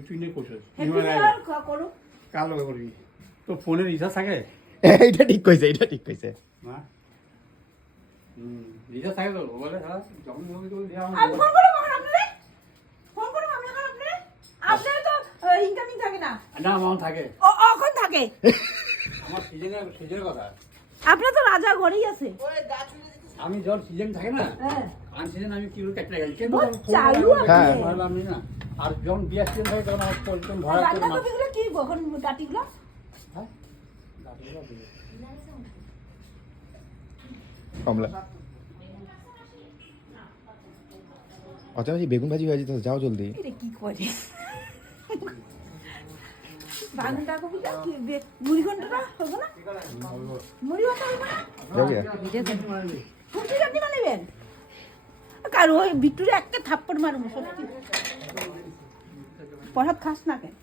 তুই নিয়ে কোথায় করো কাল করবি তো ফোনের রিচার্জ থাকে এইটা ঠিক কইছে এটা ঠিক কইছে না রিচার্জ থাকে তো বলে হ্যাঁ যখন তুমি দেওয়া আমি ফোন করব এখন আপনারে ফোন করব আমি এখন আপনারে আপনারে তো ইনকামিং থাকে না না আমার থাকে এখন থাকে আমার সিজনের কথা আপনার তো রাজা ঘরেই আছে আমি যখন সিজন থাকে না হ্যাঁ আন সিজন আমি কিলো কাটতে গেছি কিন্তু বহুত চালু আপনি। ভাবলাম না আর যখন বিয়ার সিজন থাকে তখন আমার পরিশ্রম ভরা করে রান্না মাছ কপিগুলো কি কখন কাটিগুলো হ্যাঁ গাছগুলো দিবে। কমলা অচেনা বেগুন ভাজি হয়ে যেত যাও জলদি এটা কি করে বান্দা কপিটা কি মুড়ি ঘন্টটা হবে না মুড়ি ঘন্টা হবে না যাবি ফুটি রান্নি বানাবেন কারণ ওই বিট্টুরে একটা থাপ্পড় মারবো সত্যি প্রসাদ খাস না কেন